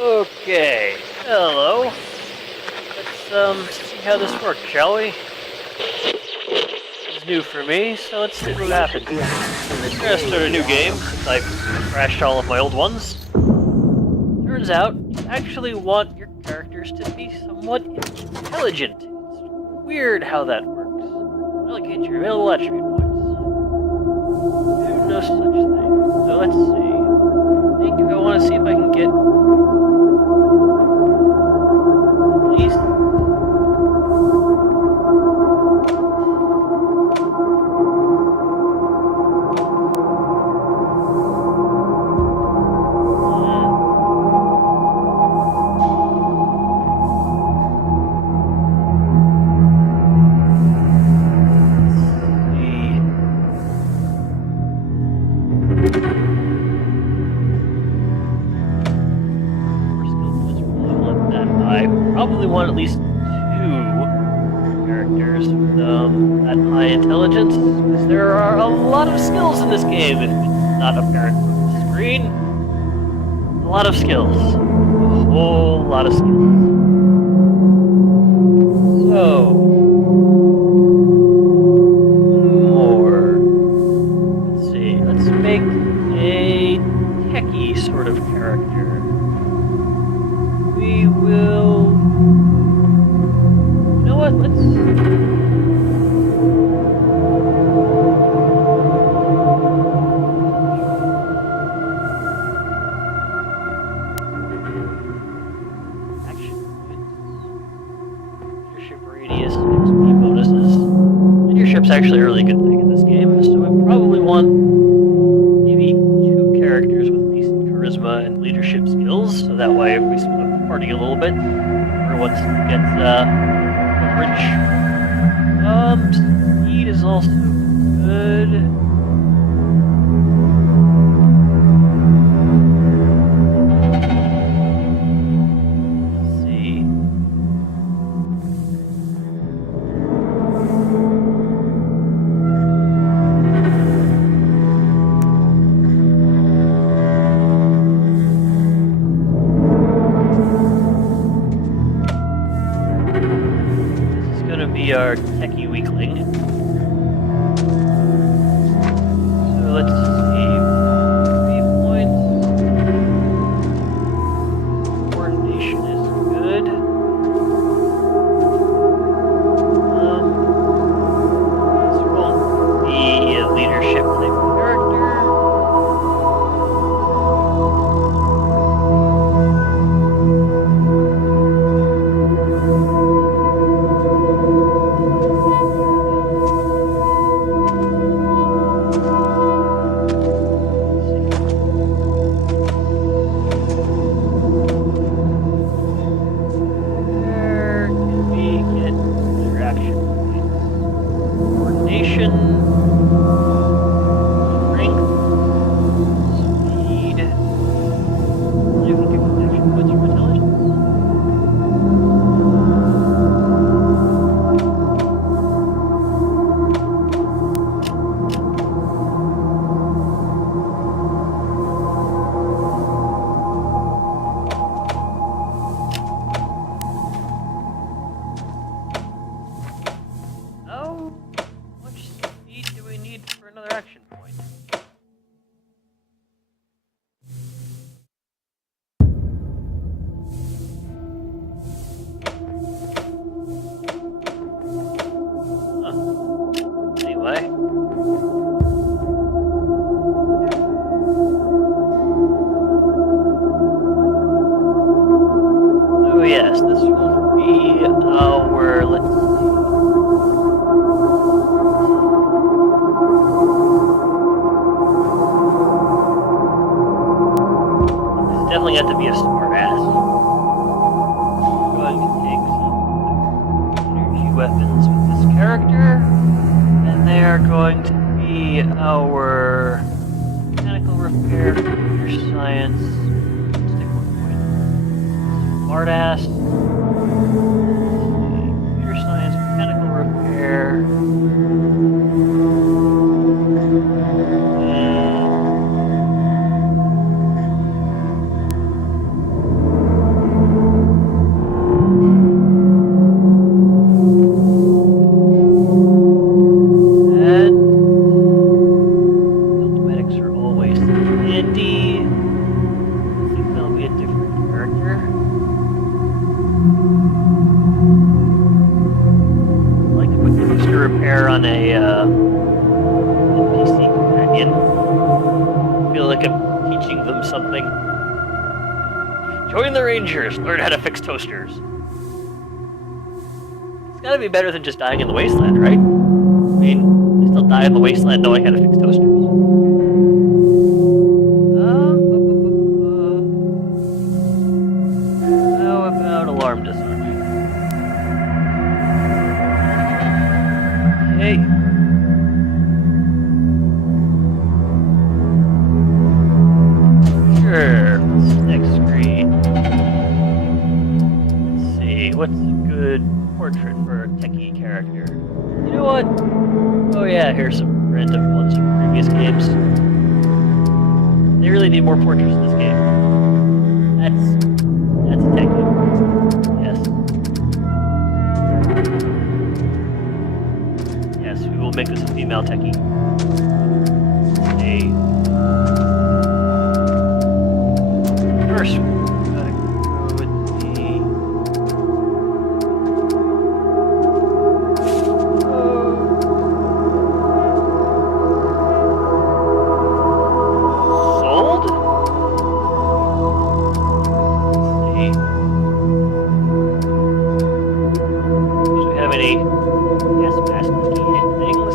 Okay, hello. Let's see how this works, shall we? This is new for me, so let's see what happens. I'm gonna start a new game since I've crashed all of my old ones. Turns out, you actually want your characters to be somewhat intelligent. It's weird how that works. Allocate your available attribute points. No such thing. So let's see. I think I want to see if I can get at least probably want at least 2 characters with that high intelligence, because there are a lot of skills in this game, if it's not apparent from the screen. A lot of skills. A whole lot of skills. So, more. Let's see, let's make a techie sort of character. We will... You know what? Let's... Action points. Leadership radius, XP bonuses. Leadership's actually a really good thing in this game, so I probably want maybe 2 characters with decent charisma and leadership skills, so that way if we split up the party a little bit, everyone gets coverage. Speed is also good. Let's see. Our techie weakling. So let's see. 3 points. Coordination is good. Let's roll the leadership type character. Yes, this will be our, let's see. This definitely got to be a smart ass. We're going to take some energy weapons with this character, and they are going to be our mechanical repair, computer science, stick 1 point. Smart ass. Computer science, mechanical repair. like I'm teaching them something. Join the Rangers, learn how to fix toasters. It's gotta be better than just dying in the Wasteland, right? I mean, they still die in the Wasteland knowing how to fix toasters. How about alarm disarming? Hey. Sure. What's next screen? Let's see. What's a good portrait for a techie character? You know what? Oh yeah, here's some random ones from previous games. They really need more portraits in this game. That's a techie. Yes, we will make this a female techie. Hey. First, we gotta go with the... Sold? Let's see. Do we have any gas mask things?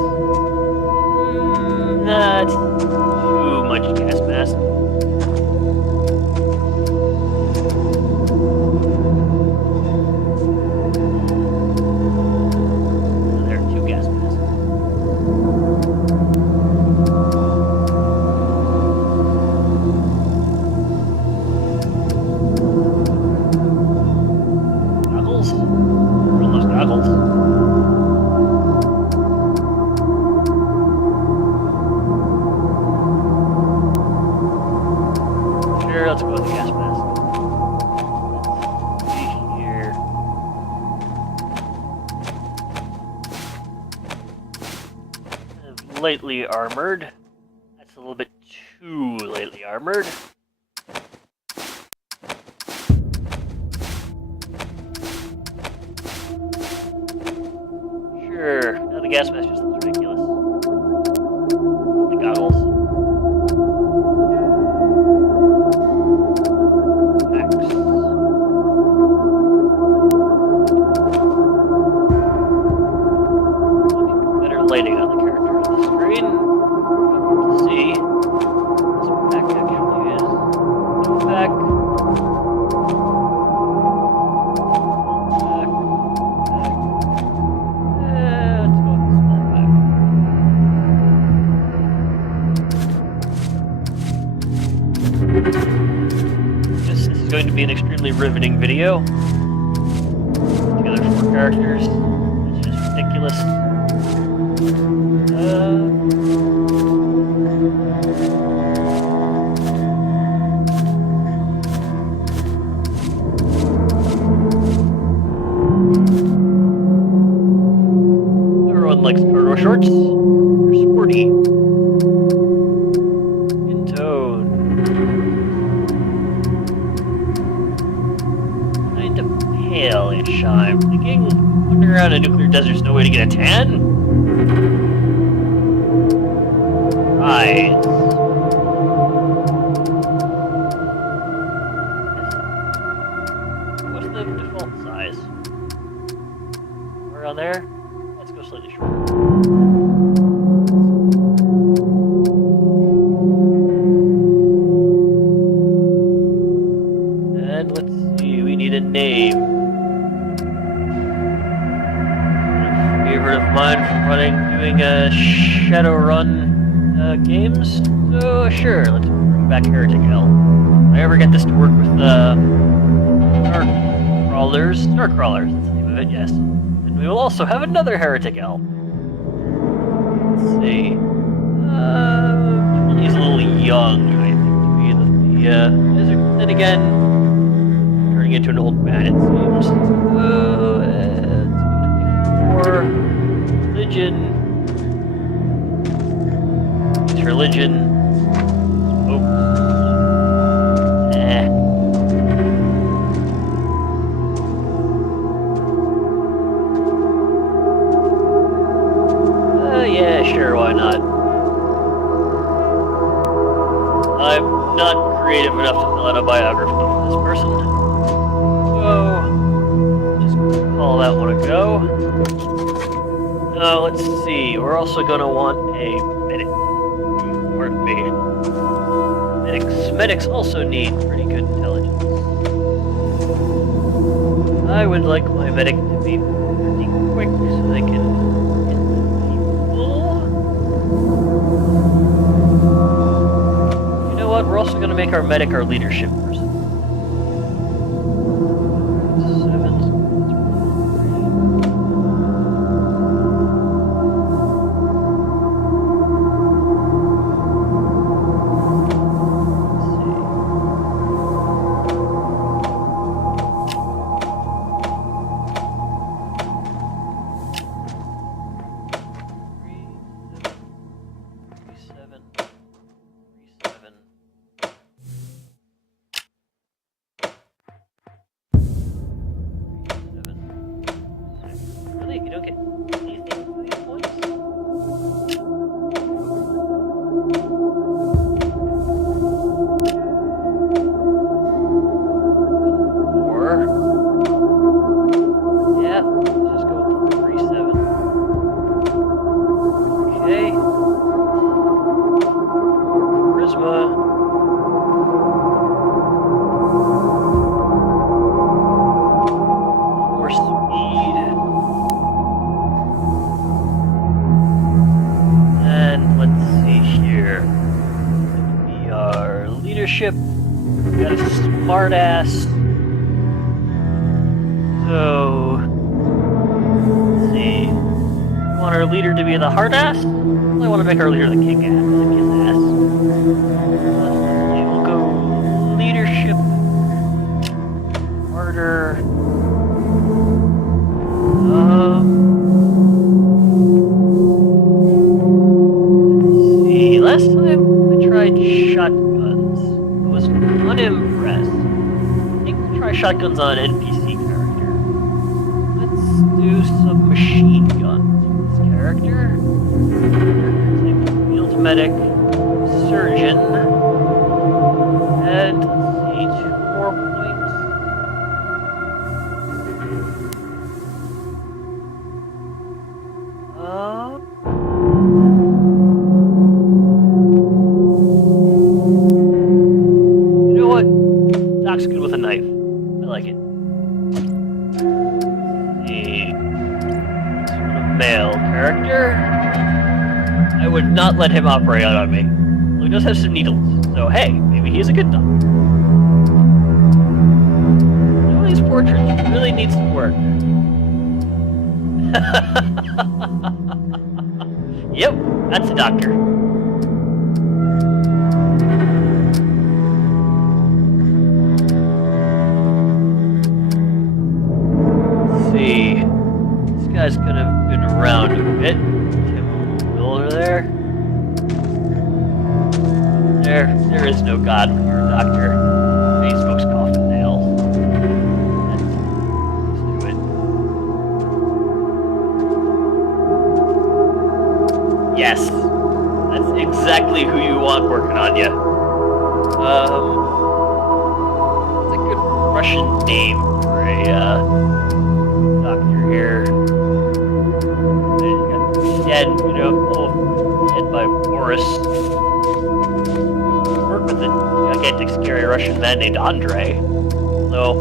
Not too much gas mask. There are 2 gas masks. Goggles? What are those goggles? Sure, let's go with the gas mask. Let's see here. Lightly armored. That's a little bit too lightly armored. Sure. No, the gas mask just looks ridiculous. The goggles. Better lighting on the character on the screen. We'll see. This pack actually is. Back. Let's go with the small pack. This is going to be an extremely riveting video. Together 4 characters. It's just ridiculous. Everyone likes cargo shorts. They're sporty. In tone. Kind of pale-ish, I'm thinking. Wandering around a nuclear desert's no way to get a tan? Right. What's the default size? Around there? Let's go slightly shorter. And let's see, we need a name. A favorite of mine from doing Shadowrun games. So sure, let's bring back Heretic L. If I ever get this to work with Starcrawlers, that's the name of it, yes. And we will also have another Heretic L. Let's see. He's a little young, I think, to be the wizard. Then again, turning into an old man, it seems. Let's go 24. Religion. Religion. Oh. Yeah, sure, why not? I'm not creative enough to fill out a biography for this person. So, just call that one a go. Let's see. We're also going to want a medic. Pardon me. Medics also need pretty good intelligence. I would like my medic to be pretty quick so they can hit the people. You know what? We're also going to make our medic our leadership person. 7. Really? You don't get anything for these points? Or... yeah, let's just go with the 3-7. Okay. More charisma. More speed. And let's see here. We are leadership. We got a smart ass. So let's see. We want our leader to be the hard ass? Well, I want to make our leader the kick ass. We'll go leadership. Harder. Let's see. Last time I tried shotguns, I was unimpressed. I think we'll try shotguns on an NPC character. Let's do some machine guns with this character. Field medic, surgeon, and let's see, 2 more points. You know what? Doc's good with a knife. I like it. Sort of male character. I would not let him operate out on me. Well, he does have some needles, so hey, maybe he's a good doc. All these portraits really need some work. Yep, that's a doctor. Let's see. This guy's gonna have been around a bit. Over there. There is no god or doctor. He smokes coffin nails. Let's do it. Yes, that's exactly who you want working on you. It's a good Russian name for a doctor here. Dead, you know, dead by Boris. Work with a gigantic, scary Russian man named Andre. Although,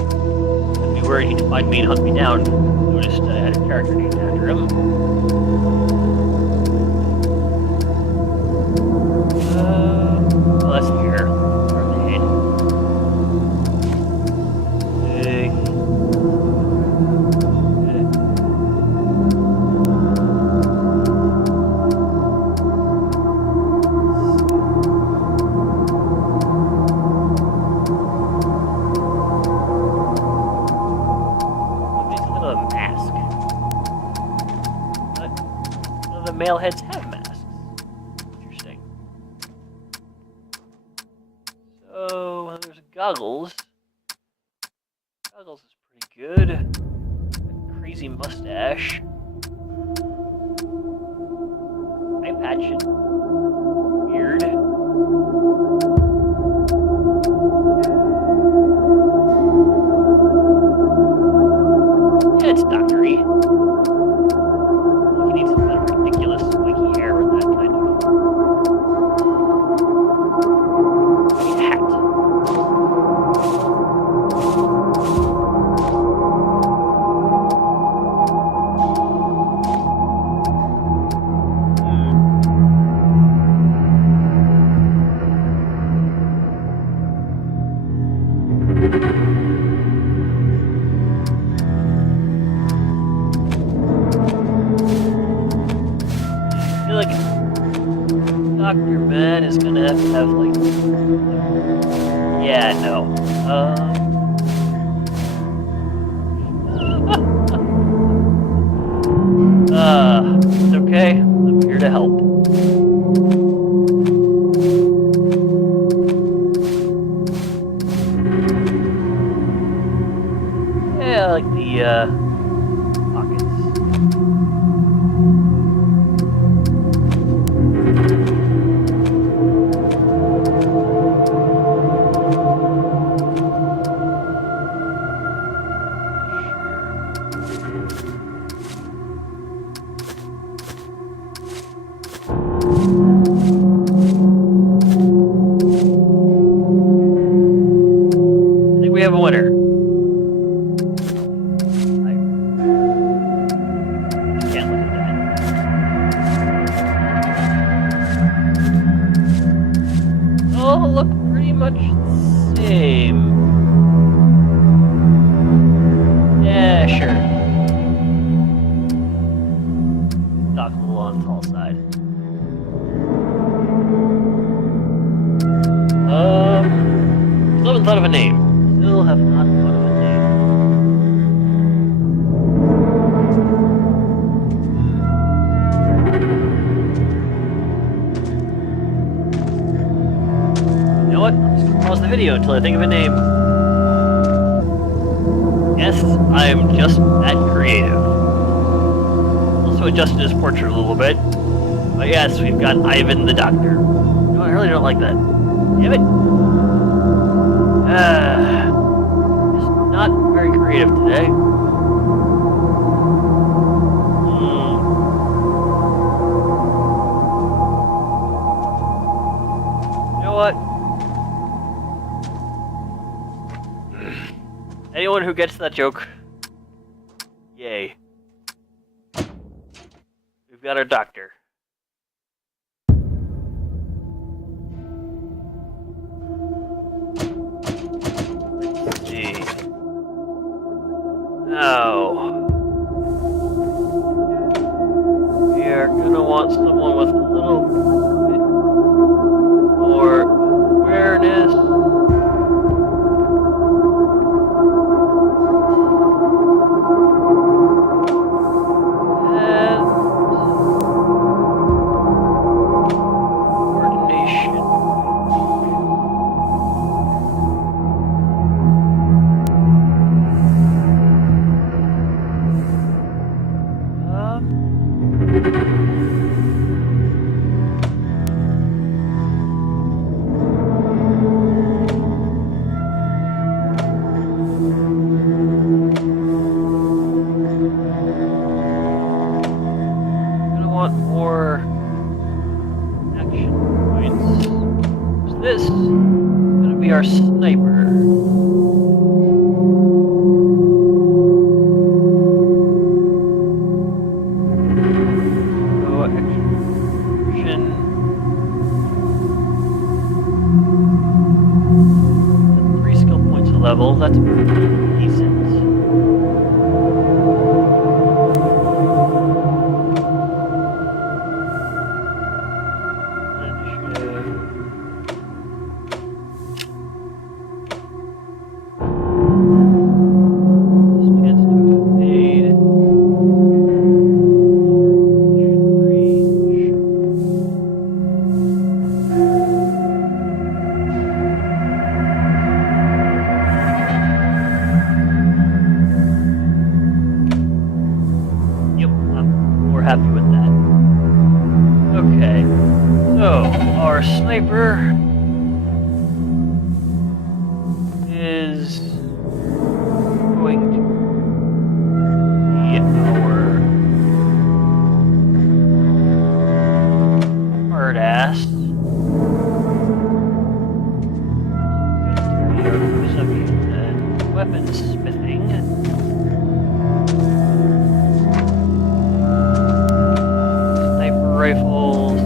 I'd be worried he'd find me and hunt me down. Noticed I had a character named after him. Well, that's here. Where's the head? Male heads have masks. Interesting. So, there's goggles. Goggles is pretty good. A crazy mustache. Eye patch. Weird. I feel like Dr. Man is gonna have like... Yeah, no. It's okay. I'm here to help. Yeah, I like the, pockets. I think we have a winner. I can't look at that. All look pretty much the same. Yeah, sure. Dock a little on the tall side. Still haven't thought of a name. Still have not thought of a name. You know what? I'm just gonna pause the video until I think of a name. Yes, I am just that creative. Also adjusted his portrait a little bit. But yes, we've got Ivan the Doctor. No, I really don't like that. Damn it! Just not very creative today. You know what? Anyone who gets that joke, yay. We've got our doctor. Let's see. Now, we are gonna want someone with a little bit more awareness. This is gonna be our sniper. So extraction. 3 skill points a level. That's decent. Happy with that. Okay, so our sniper is going to be our hard ass. It's going to be our perception and weapon smithing. Rifles.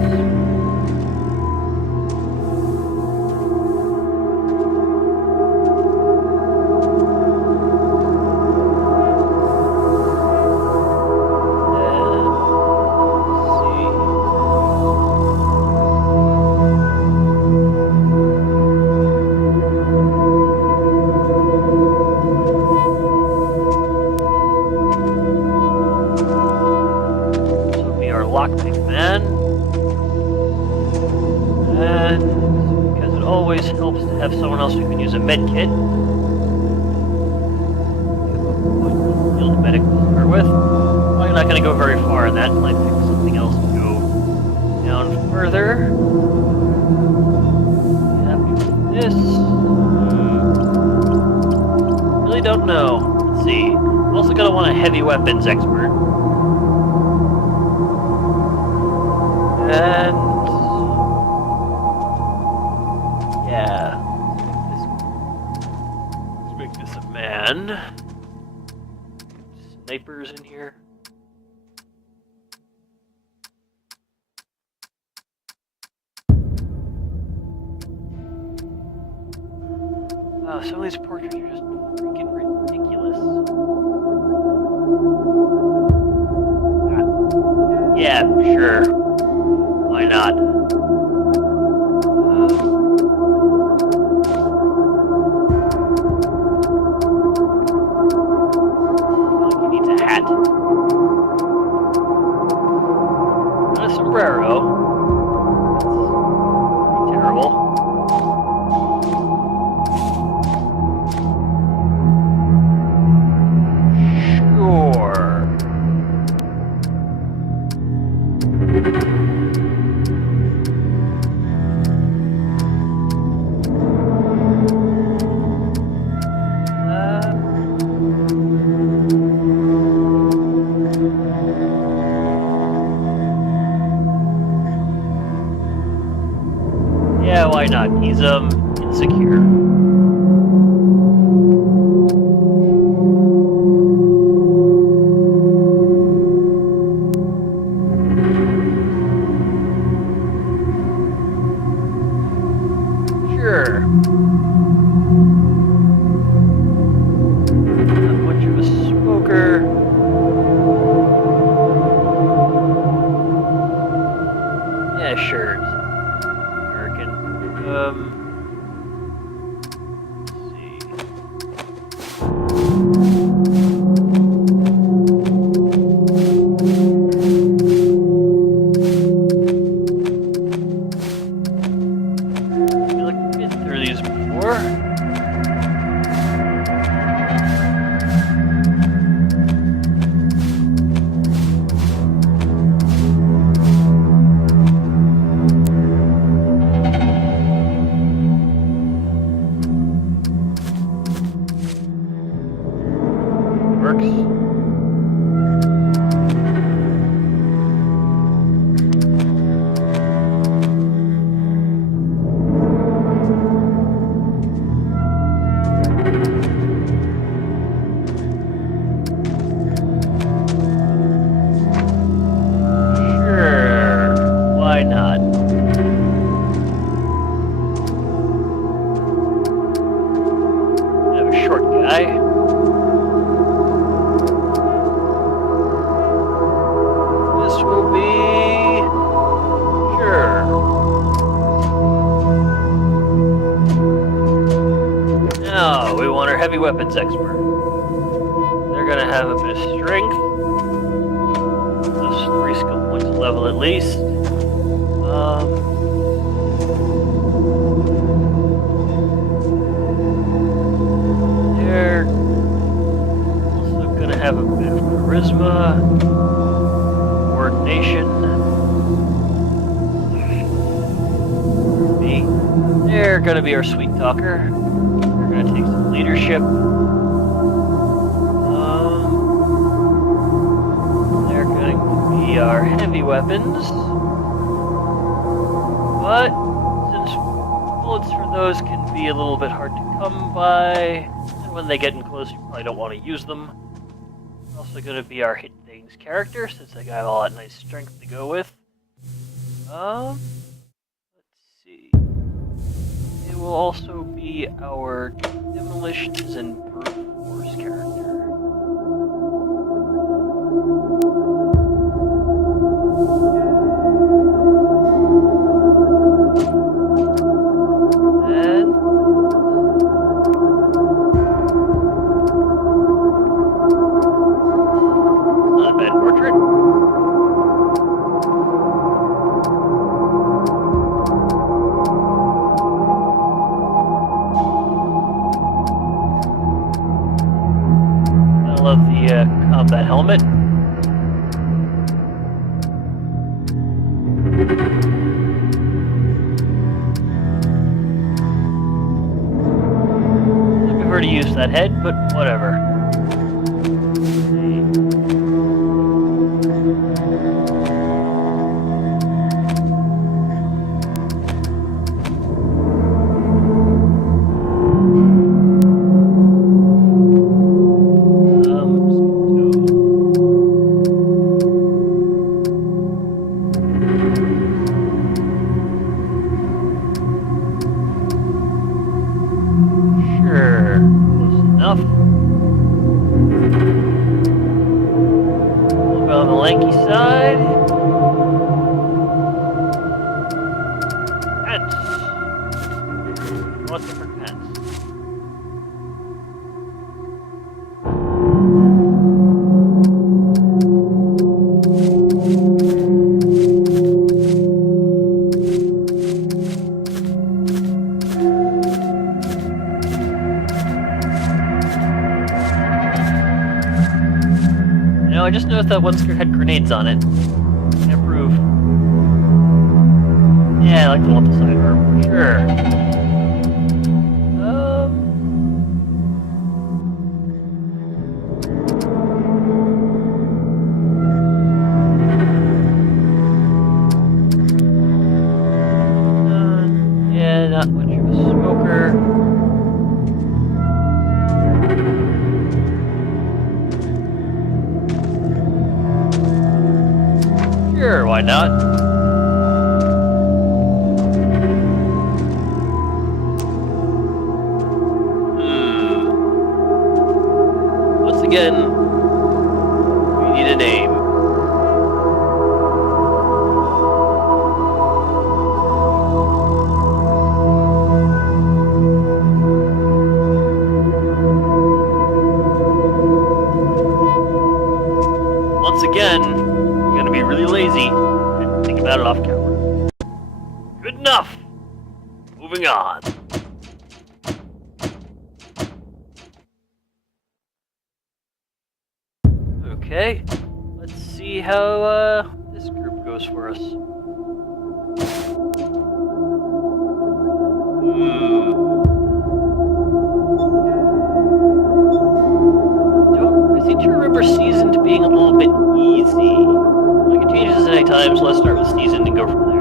have someone else who can use a med kit. Field medic to start with. Probably not going to go very far in that. Might pick something else to go down further. Happy with this. Really don't know. Let's see. I'm also going to want a heavy weapons expert. And yeah, let's make this a man. Snipers in here. Wow, some of these portraits are just freaking ridiculous. Yeah, sure. Why not? He needs a hat. Not a sombrero. That's pretty terrible. Yeah, why not? He's, insecure. Sure. Not much of a smoker. Yeah, sure. Let's see. I feel like we've been through these before. Why not? Have a short guy. This will be... sure. Now, we want our heavy weapons expert. They're gonna have a bit of strength. Those 3 skill points a level at least. They're also going to have a bit of charisma, coordination. They're going to be our sweet talker. They're going to take some leadership. They're going to be our heavy weapons. But since bullets for those can be a little bit hard to come by, and when they get in close, you probably don't want to use them. It's also going to be our hit things character, since they got all that nice strength to go with. Let's see. It will also be our demolitions and brute force character. love the combat helmet. I prefer to use that head, but whatever. I just noticed that one skirt had grenades on it. Can't approve. Yeah, I like the one with the sidearm. Sure. Yeah, not much of a smoker. Sure, why not? Once again, we need a name. Once again, you're gonna be really lazy and think about it off camera. Good enough! Moving on. Okay, let's see how this group goes for us. I seem to remember seasoned being a little bit easy. I can change this at any time, so let's start with seasoned and go from there.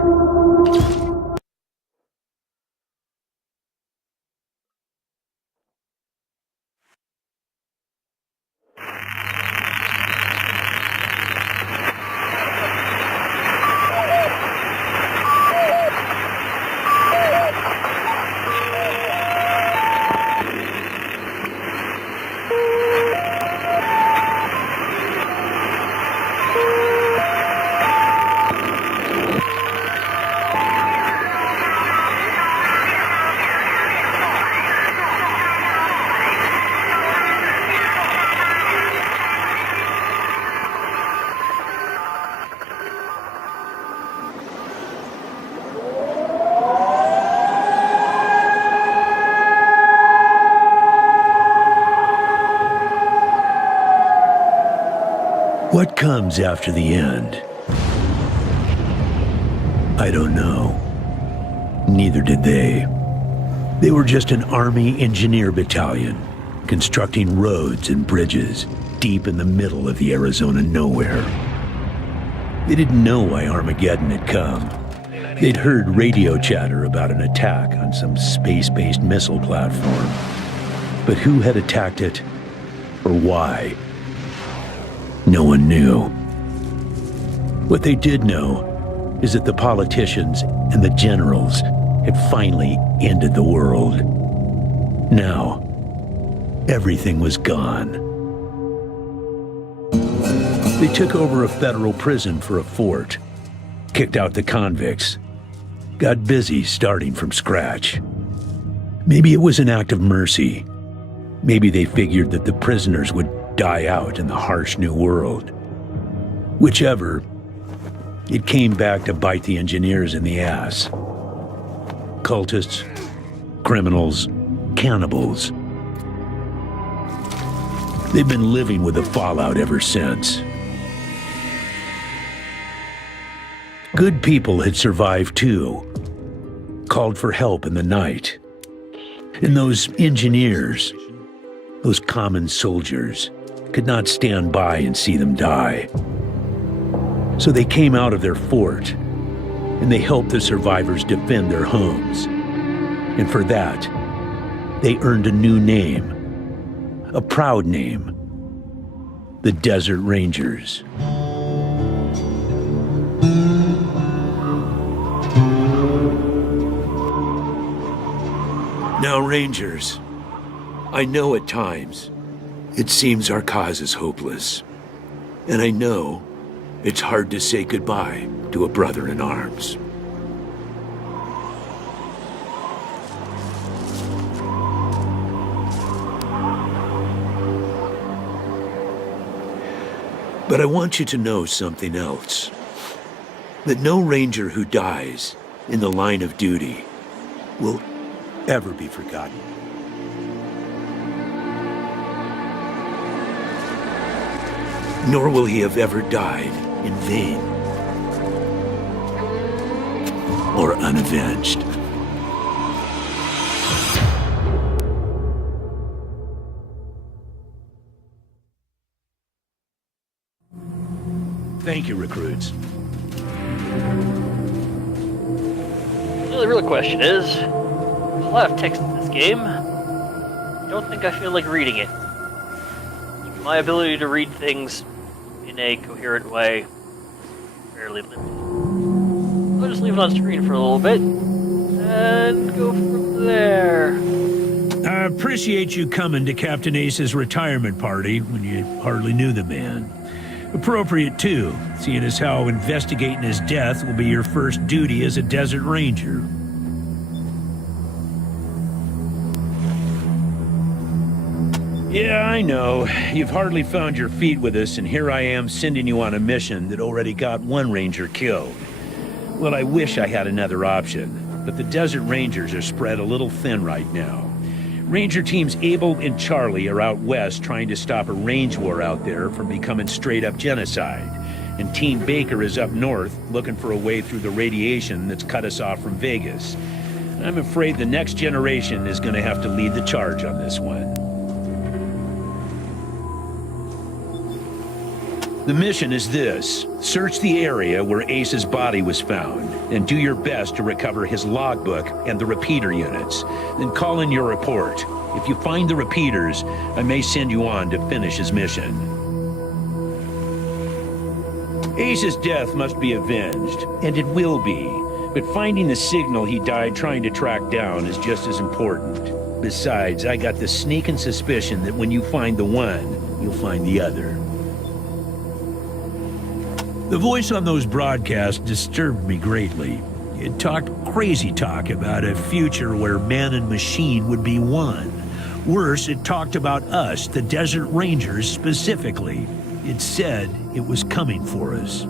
What comes after the end? I don't know. Neither did they. They were just an Army engineer battalion, constructing roads and bridges deep in the middle of the Arizona nowhere. They didn't know why Armageddon had come. They'd heard radio chatter about an attack on some space-based missile platform. But who had attacked it, or why? No one knew. What they did know is that the politicians and the generals had finally ended the world. Now, everything was gone. They took over a federal prison for a fort, kicked out the convicts, got busy starting from scratch. Maybe it was an act of mercy. Maybe they figured that the prisoners would die out in the harsh new world. Whichever, it came back to bite the engineers in the ass. Cultists, criminals, cannibals. They've been living with the fallout ever since. Good people had survived too, called for help in the night. And those engineers, those common soldiers, could not stand by and see them die. So they came out of their fort, and they helped the survivors defend their homes. And for that, they earned a new name, a proud name, the Desert Rangers. Now, Rangers, I know at times it seems our cause is hopeless. And I know it's hard to say goodbye to a brother in arms. But I want you to know something else. That no Ranger who dies in the line of duty will ever be forgotten. Nor will he have ever died in vain or unavenged. Thank you, recruits. So the real question is, there's a lot of text in this game. I don't think I feel like reading it. My ability to read things in a coherent way is fairly limited. I'll just leave it on screen for a little bit and go from there. I appreciate you coming to Captain Ace's retirement party when you hardly knew the man. Appropriate, too, seeing as how investigating his death will be your first duty as a Desert Ranger. Yeah, I know. You've hardly found your feet with us, and here I am sending you on a mission that already got one Ranger killed. Well, I wish I had another option, but the Desert Rangers are spread a little thin right now. Ranger Teams Abel and Charlie are out west trying to stop a range war out there from becoming straight-up genocide. And Team Baker is up north looking for a way through the radiation that's cut us off from Vegas. I'm afraid the next generation is going to have to lead the charge on this one. The mission is this. Search the area where Ace's body was found, and do your best to recover his logbook and the repeater units. Then call in your report. If you find the repeaters, I may send you on to finish his mission. Ace's death must be avenged, and it will be. But finding the signal he died trying to track down is just as important. Besides, I got the sneaking suspicion that when you find the one, you'll find the other. The voice on those broadcasts disturbed me greatly. It talked crazy talk about a future where man and machine would be one. Worse, it talked about us, the Desert Rangers, specifically. It said it was coming for us.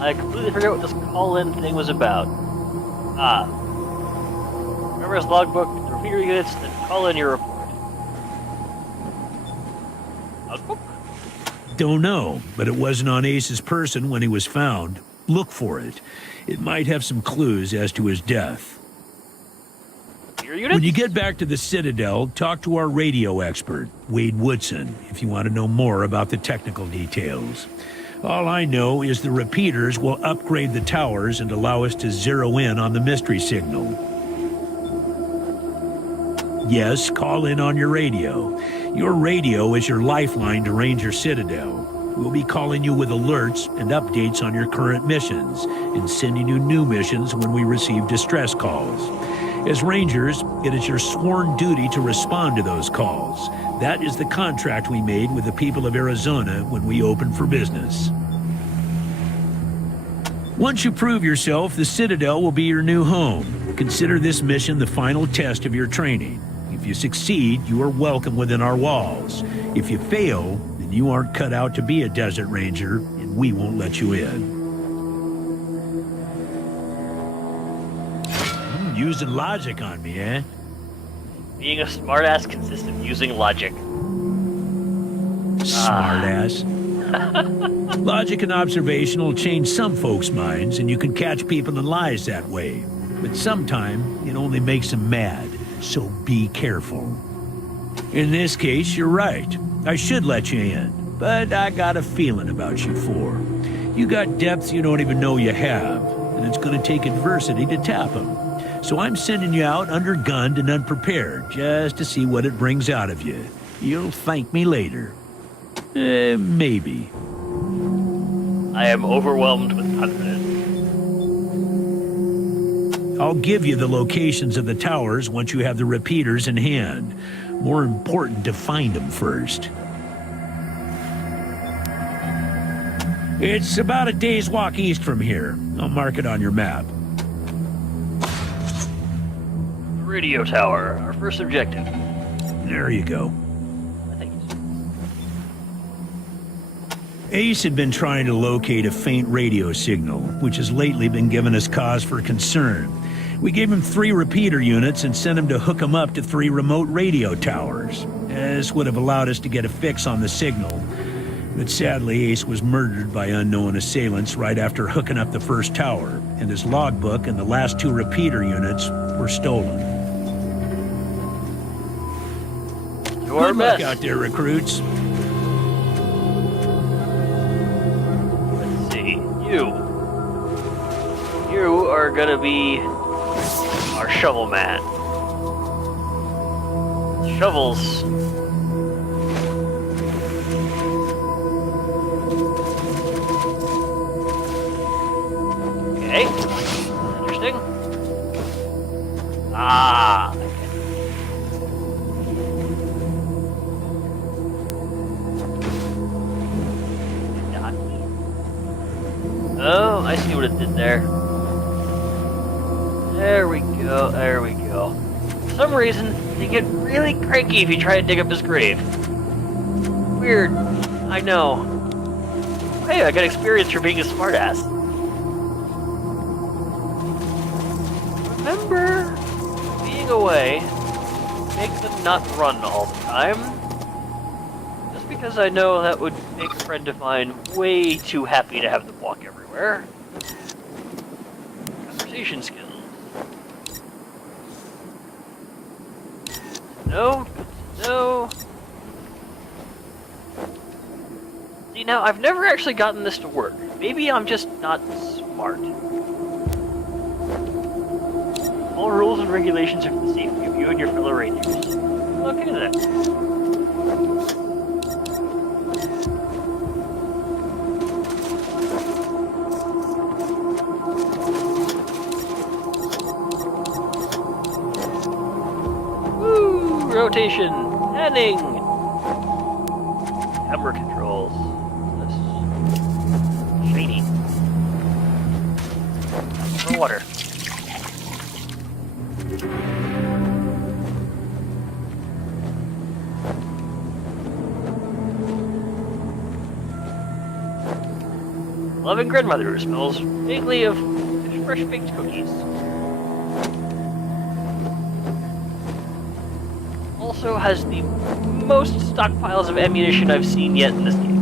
I completely forget what this call-in thing was about. Remember his logbook, the repeater units, then call in your report. Logbook? Don't know, but it wasn't on Ace's person when he was found. Look for it. It might have some clues as to his death. When you get back to the Citadel, talk to our radio expert, Wade Woodson, if you want to know more about the technical details. All I know is the repeaters will upgrade the towers and allow us to zero in on the mystery signal. Yes, call in on your radio. Your radio is your lifeline to Ranger Citadel. We'll be calling you with alerts and updates on your current missions, and sending you new missions when we receive distress calls. As Rangers, it is your sworn duty to respond to those calls. That is the contract we made with the people of Arizona when we opened for business. Once you prove yourself, the Citadel will be your new home. Consider this mission the final test of your training. If you succeed, you are welcome within our walls. If you fail, then you aren't cut out to be a Desert Ranger, and we won't let you in. Using logic on me, eh? Being a smartass consists of using logic. Smartass. Logic and observation will change some folks' minds, and you can catch people in lies that way. But sometimes it only makes them mad, so be careful. In this case, you're right. I should let you in, but I got a feeling about you four. You got depths you don't even know you have, and it's going to take adversity to tap them. So I'm sending you out undergunned and unprepared, just to see what it brings out of you. You'll thank me later. Maybe. I am overwhelmed with confidence. I'll give you the locations of the towers once you have the repeaters in hand. More important to find them first. It's about a day's walk east from here. I'll mark it on your map. Radio tower, our first objective. There you go. Thank you. Ace had been trying to locate a faint radio signal, which has lately been giving us cause for concern. We gave him 3 repeater units and sent him to hook them up to 3 remote radio towers. This would have allowed us to get a fix on the signal. But sadly, Ace was murdered by unknown assailants right after hooking up the first tower, and his logbook and the last 2 repeater units were stolen. Do our Good luck best. out there, recruits. Let's see. You are gonna be our shovel man. Shovels. Okay. Interesting. Ah. Okay. Oh, I see what it did there. There we go, there we go. For some reason, they get really cranky if you try to dig up his grave. Weird. I know. Hey, I got experience for being a smartass. Remember, being away, make them not run all the time. Just because I know that would make a friend of mine way too happy to have them walk everywhere. Conversation skills. No. See, now, I've never actually gotten this to work. Maybe I'm just not smart. All rules and regulations are for the safety of you and your fellow rangers. Look at that. Woo! Rotation! Heading! Camera controls. This. Shady. For water. Loving grandmother who smells vaguely of fresh baked cookies. Also has the most stockpiles of ammunition I've seen yet in this game.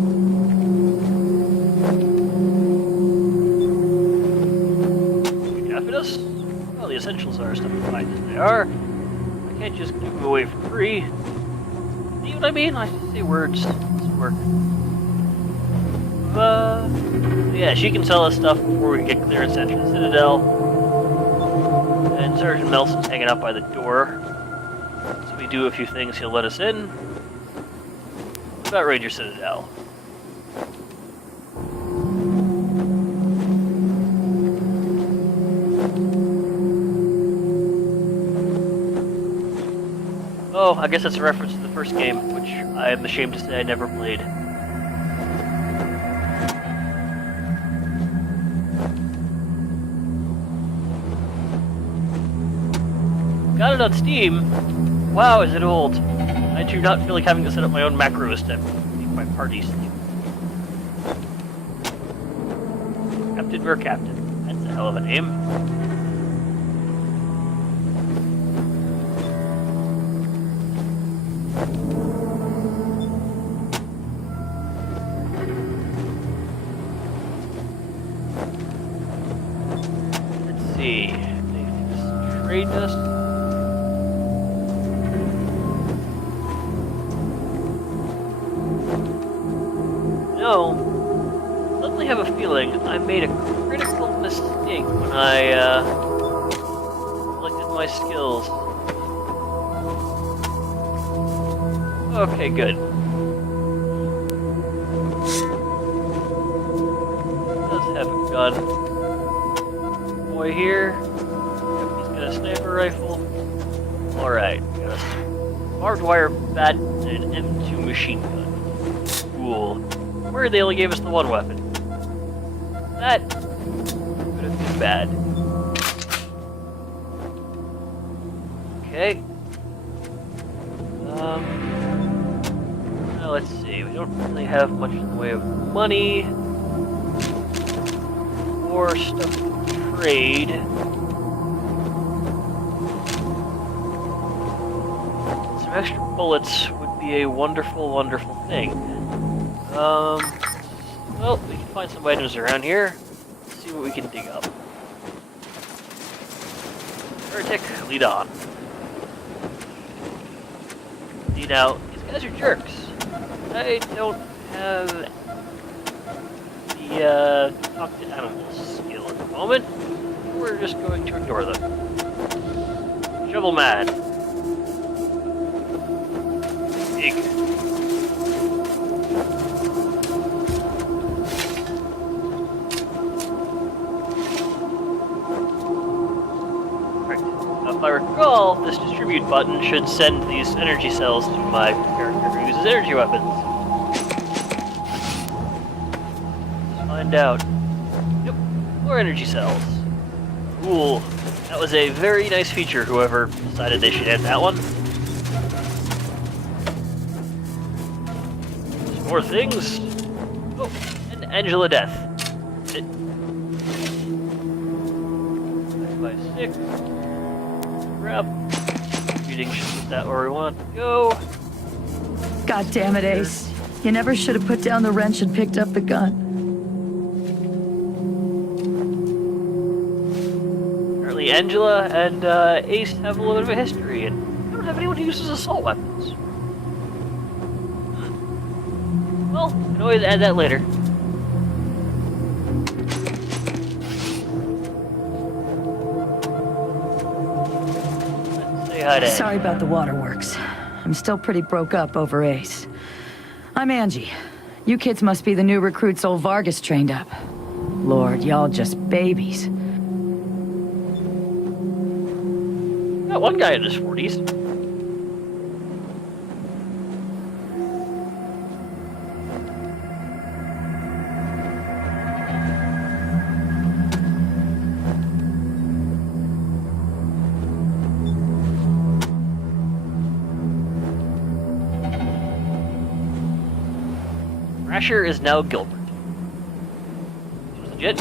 Us? Well, the essentials are stuff to find as they are. I can't just give them away for free. See what I mean? I say words. Doesn't work. Yeah, she can sell us stuff before we get clearance to enter the Citadel. And Sergeant Melson's hanging out by the door. So we do a few things, he'll let us in. What about Ranger Citadel? Oh, I guess that's a reference to the first game, which I am ashamed to say I never played. Got it on Steam. Wow, is it old? I do not feel like having to set up my own macros to make my party sleep. Captain Mer Captain. That's a hell of a name. see. Anything to trade us? No. Suddenly have a feeling I made a critical mistake when I looked at my skills. Okay, good. Does have a gun. Boy here. He's got a sniper rifle. Alright, got a barbed wire bat and an M2 machine gun. Cool. Weird they only gave us the one weapon. That could have been bad. Okay. Now let's see. We don't really have much in the way of money or stuff to trade. Some extra bullets would be a wonderful, wonderful thing. Well, we can find some items around here. Let's see what we can dig up. Heretic, lead on. See now, these guys are jerks. I don't have the talk to animals skill at the moment. We're just going to ignore them. Shovel man. Dig. If I recall, this distribute button should send these energy cells to my character who uses energy weapons. Let's find out. Yep, more energy cells. Cool. That was a very nice feature, whoever decided they should add that one. Some more things. Oh, and Angela Death. 5x6. Grab. Reading should put that where we want to go. God damn it, Ace. You never should have put down the wrench and picked up the gun. Apparently Angela and Ace have a little bit of a history, and I don't have anyone who uses assault weapons. Well, we can always add that later. Sorry about the waterworks. I'm still pretty broke up over Ace. I'm Angie. You kids must be the new recruits old Vargas trained up. Lord, y'all just babies. Got one guy in his 40s. Thrasher is now Gilbert. This was legit.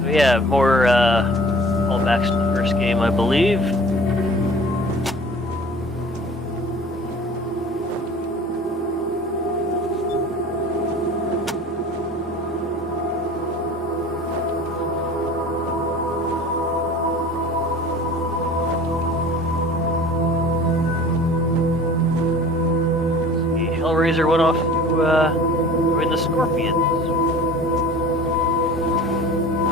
So yeah, more callbacks to the first game, I believe. Hellraiser went off to join the Scorpions.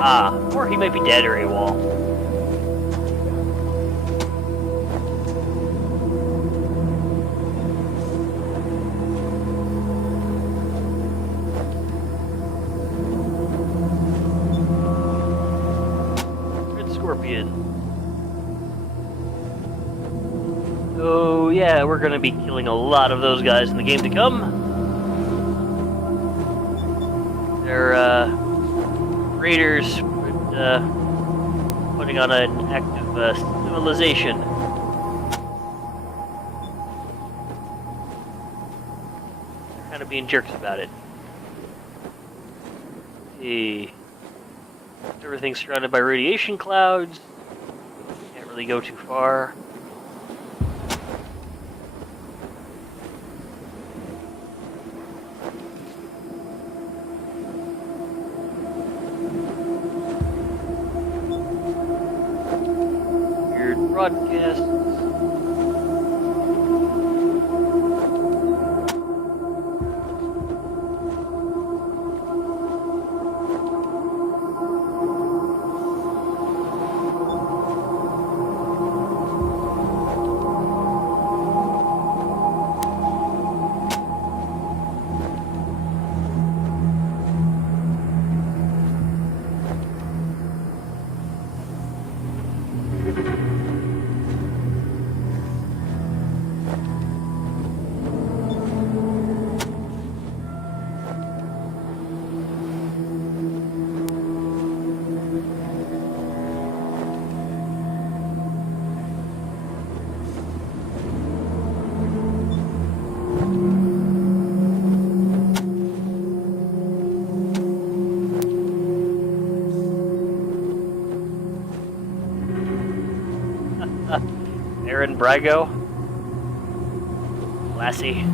Ah, or he might be dead or AWOL. Red Scorpion. So yeah, we're gonna be killing a lot of those guys in the game to come. They're raiders putting on an active civilization. They're kind of being jerks about it. Let's see. Everything's surrounded by radiation clouds. Can't really go too far. Weird broadcasts. Aaron Brago. Classy.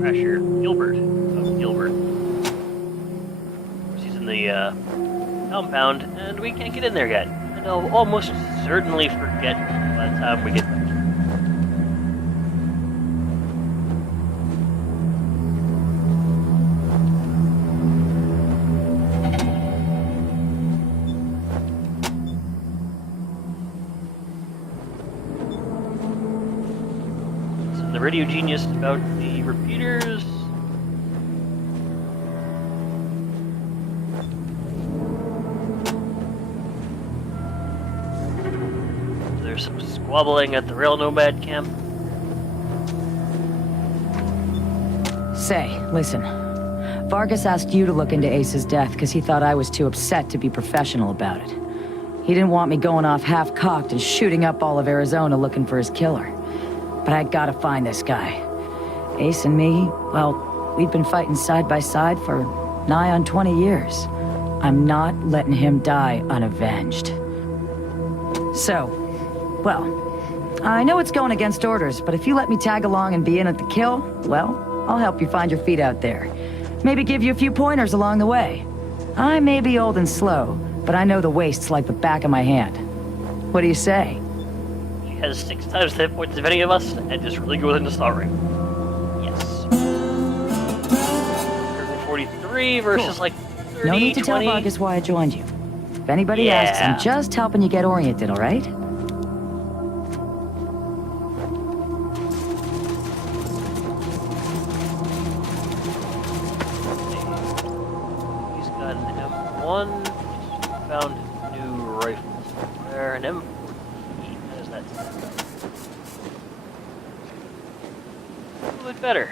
Crasher Gilbert. Oh, Gilbert. She's in the compound, and we can't get in there yet. And I'll almost certainly forget by the time we get there. So the radio genius about the repeaters. There's some squabbling at the Rail Nomad camp. Say, listen. Vargas asked you to look into Ace's death because he thought I was too upset to be professional about it. He didn't want me going off half-cocked and shooting up all of Arizona looking for his killer. But I gotta find this guy. Ace and me, well, we've been fighting side by side for nigh on 20 years. I'm not letting him die unavenged. So, well, I know it's going against orders, but if you let me tag along and be in at the kill, well, I'll help you find your feet out there. Maybe give you a few pointers along the way. I may be old and slow, but I know the wastes like the back of my hand. What do you say? He has 6 times the hit points of any of us, and just really good in the star ring. Yes. 143 versus like 30, No need to 20. tell Vargas why I joined you. If anybody asks, I'm just helping you get oriented, all right? He's got an M1. He's found a new rifle somewhere. An M14. How does that sound? A little bit better.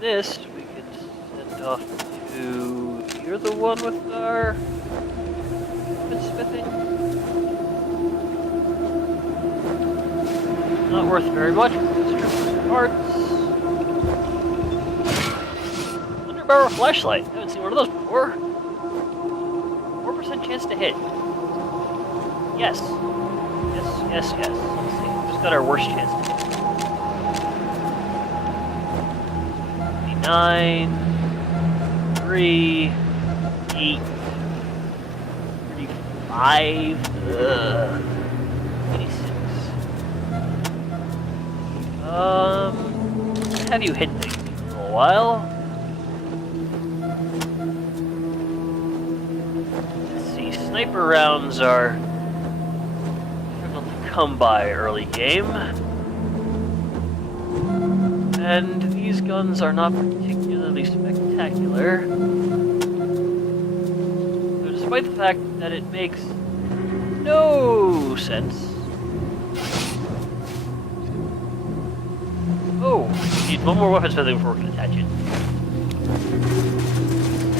This we could send off to... You're the one with our... smithing? Not worth very much. Parts. Underbarrel flashlight. Haven't seen one of those before. 4% chance to hit. Yes. Yes. Let's see. Just got our worst chance to hit. 9, 3, 8, 35, 86. Have you hit things for a while? Let's see, sniper rounds are difficult to come by early game. And these guns are not particularly spectacular. despite the fact that it makes no sense. Oh, need one more weapon feather before we can attach it.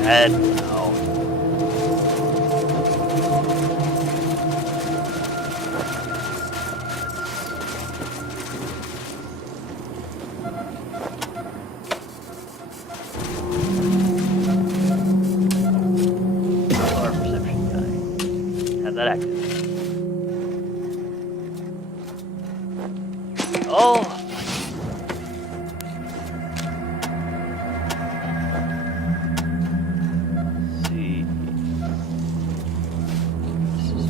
And no. Our perception guy. Have that active. Oh.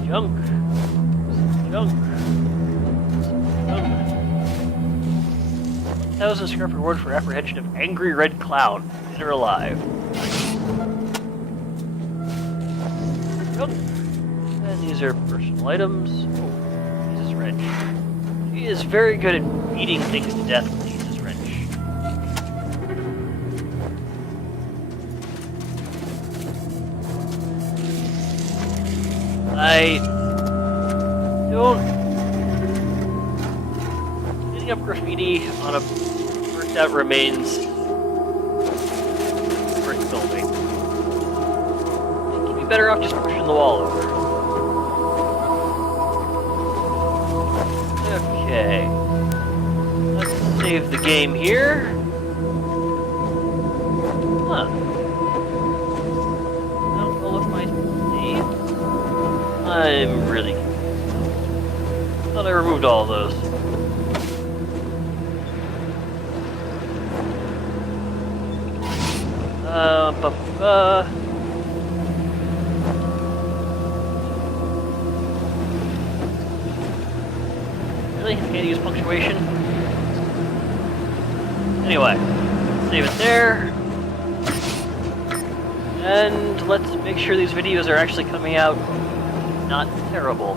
Junk. Junk. Junk. 1,000 scrap reward for apprehension of angry red clown. Dead or alive. Junk. And these are personal items. Oh, Jesus wrench. He is very good at beating things to death with Jesus wrench. I don't. Hitting up graffiti on a burnt out remains brick building. You'd be better off just pushing the wall over. Okay. Let's save the game here. Huh. Not all of my saves. I'm really confused. Thought I removed all of those. Really? Can't use punctuation? Anyway, save it there. And let's make sure these videos are actually coming out not terrible.